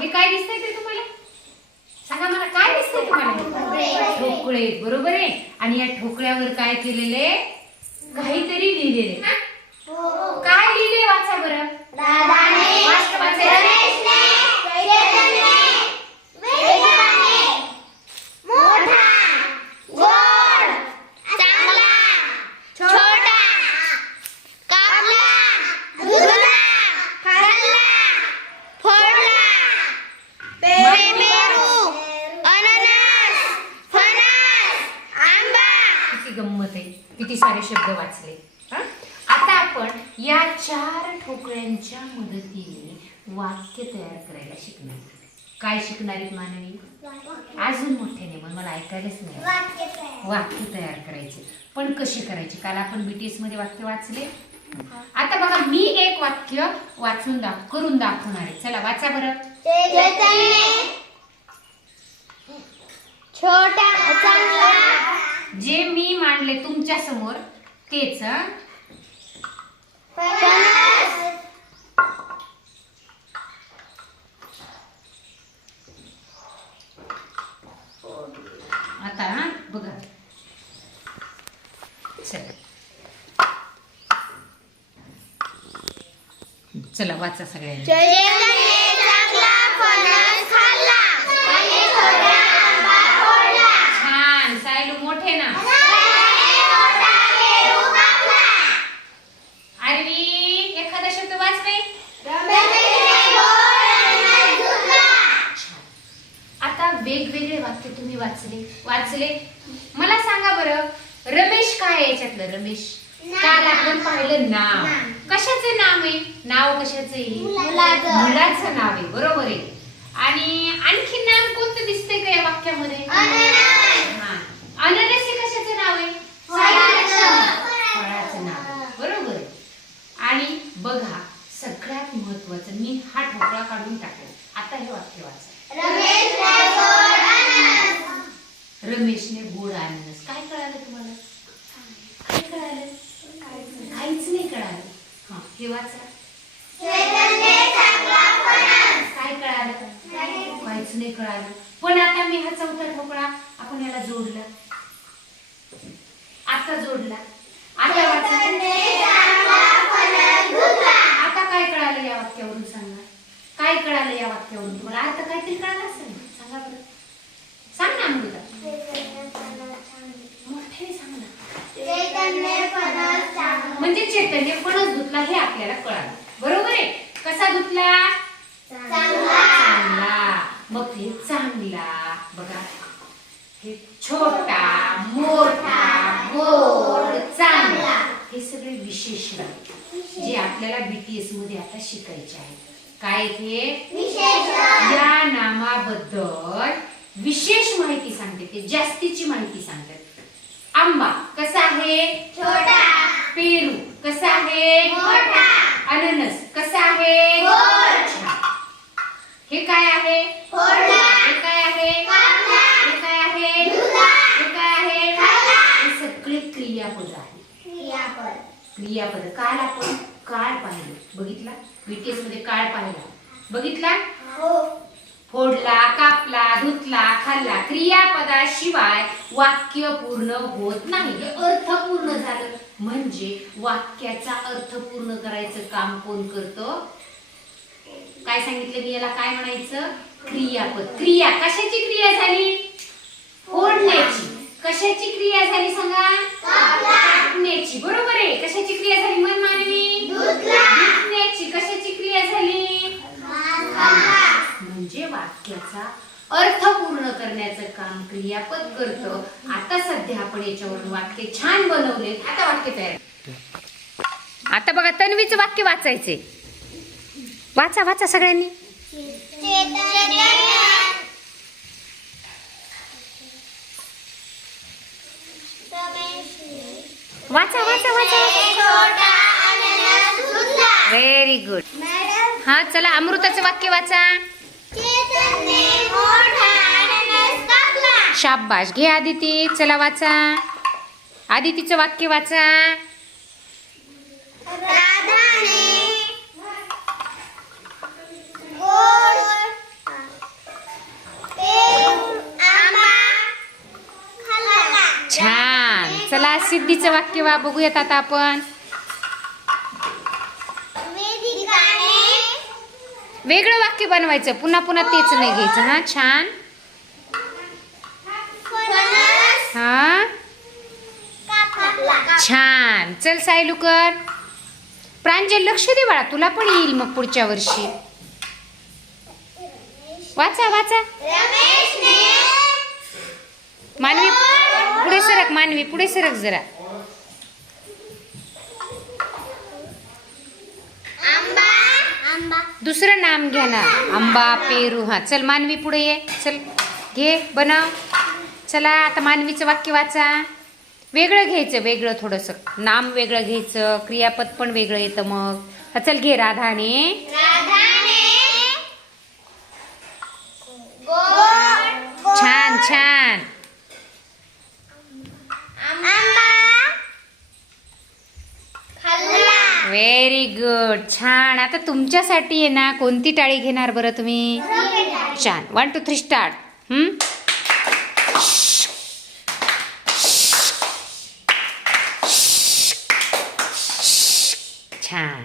हे काय दिसतंय ते तुम्हाला? सांगा मला काय दिसतंय तुम्हाला? ठोकळे बरोबर आहे? आणि या ठोकळ्यावर काय केलेले? काहीतरी लिहिलेले. काय लिहिले वाचा बरं? गंमत. आहे किती सारे शब्द वाचले. हं? आता आपण या चार ठोकळ्यांच्या मदतीने वाक्य तयार करायला शिकणार. काय शिकणार आहेत मानवी? अजून मोठ्याने पण मला ऐकायलाच नाही वाक्य तयार. करायचे. पण कसे करायचे? काल आपण बीटीएसमध्ये वाक्य वाचले. आता बघा मी एक वाक्य वाचून दाख करून दाखवणार आहे. चला वाचा बरं. छोटा चांगला. जे मी मांडले तुमच्यासमोर तेच आता बघा. चला. चला वाचा सगळ्यांनी. वेगवेगळे वाक्य तुम्ही वाचले. वाचले. मला सांगा बरं रमेश काय याच्यातलं रमेश? काल आपण पाहिलं नाव. कशाचं नाव आहे? नाव कशाचं मुलाचं. नाव आहे. बरोबर आहे. आणि आणखी नाम कोणतं दिसतंय का या वाक्यामध्ये अननस. हा. अननस हे कशाचं नाव आहे फळाचं. फळाचं नाव आहे. बरोबर आहे आणि बघा सगळ्यात महत्वाचं मी हा ठोकळा काढून टाकला. आता हे वाक्य वाचा. रमेशने गोड अननस काय कळालं तुम्हाला? काय कळालं? काहीच नाही कळालं. हा हे वाचा. काय कळालं? काहीच नाही कळालं. पण आता मी हा चौथा ठोकळा आपण याला जोडला. आता जोडला. आता वाचा चैतन्य चांगला फणस धुतला आता काय कळालं या वाक्यावरून सांगा काय वाक्यावरून तुम्हाला आता काहीतरी कळालं असेल? सांगा बरं. सांग ना अमृता. मोठ्याने सांग ना. म्हणजे चैतन्य फणस धुतला हे आपल्याला कळालं. बरोबर आहे? कसा धुतला? चांगला. मग हे चांगला. बघा. हे छोटा मोठा गोड चांगला. हे सगळे विशेषण जे आपल्याला बीटीएसमध्ये आता शिकायचे आहे काय ते या नामाबद्दल विशेष माहिती सांगते ते जास्तीची माहिती सांगतात आंबा कसा आहे? छोटा. पेरू कसा आहे? मोठा. अननस कसा आहे? गोड. हे काय आहे? हे काय आहे? हे काय आहे? हे काय आहे? खाल्ला. हे सगळे क्रियापद आहे. क्रियापद. क्रियापद. काल आपण काळ पाहिलं? बघितला? बीटीएसमध्ये काळ पाहिला? बघितला? हो. फोडला कापला धुतला खाल्ला क्रियापदाशिवाय वाक्य पूर्ण होत नाही. हे अर्थ पूर्ण झालं. म्हणजे वाक्याचा अर्थ पूर्ण करायचं काम कोण करतो? काय सांगितलं मी याला? काय म्हणायचं? क्रियापद. क्रिया कशाची क्रिया झाली? फोडण्याची. कशाची क्रिया झाली सांगा? कापण्याची बरोबर आहे. कशाची क्रिया झाली? मन मानवी? दुखण्याची. कशाची क्रिया झाली? म्हणजे वाक्याचा अर्थ पूर्ण करण्याचं काम क्रियापद करतं. आता सध्या आपण याच्यावरून वाक्य छान बनवले. आता वाक्य तयार. आता बघा तन्वीचं वाक्य वाचायचे वाचा वाचा सगळ्यांनी चैतन्य वाचा वाचा वाचा. व्हेरी गुड हा चला अमृताचं वाक्य वाचा. चैतन्य शाबाश घे आदिती चला वाचा. आदितीचं वाक्य वाचा. सिद्धीचं वाक्य वा बघूयात आता आपण. वेगळं वाक्य बनवायचं पुन्हा पुन्हा तेच नाही घ्यायचं हा छान. हा? छान. चल सायलू कर प्रांजल लक्ष दे बाळा तुला पण येईल मग पुढच्या वर्षी. वाचा वाचा. मानवी पुढे सरक मानवी पुढे सरक जरा. दुसरं नाम घ्या ना. आंबा पेरू. हा चल मानवी पुढे ये. चल घे बनव. चला आता मानवीचं वाक्य वाचा. वेगळं घ्यायचं वेगळं थोडंसं. नाम वेगळं घ्यायचं क्रियापद पण वेगळं येतं मग. हा, चल घे राधाने. छान छान आंबा खाल्ला व्हेरी गुड छान. आता तुमच्यासाठी आहे ना कोणती टाळी घेणार बरं तुम्ही? छान. वन टू थ्री स्टार्ट छान.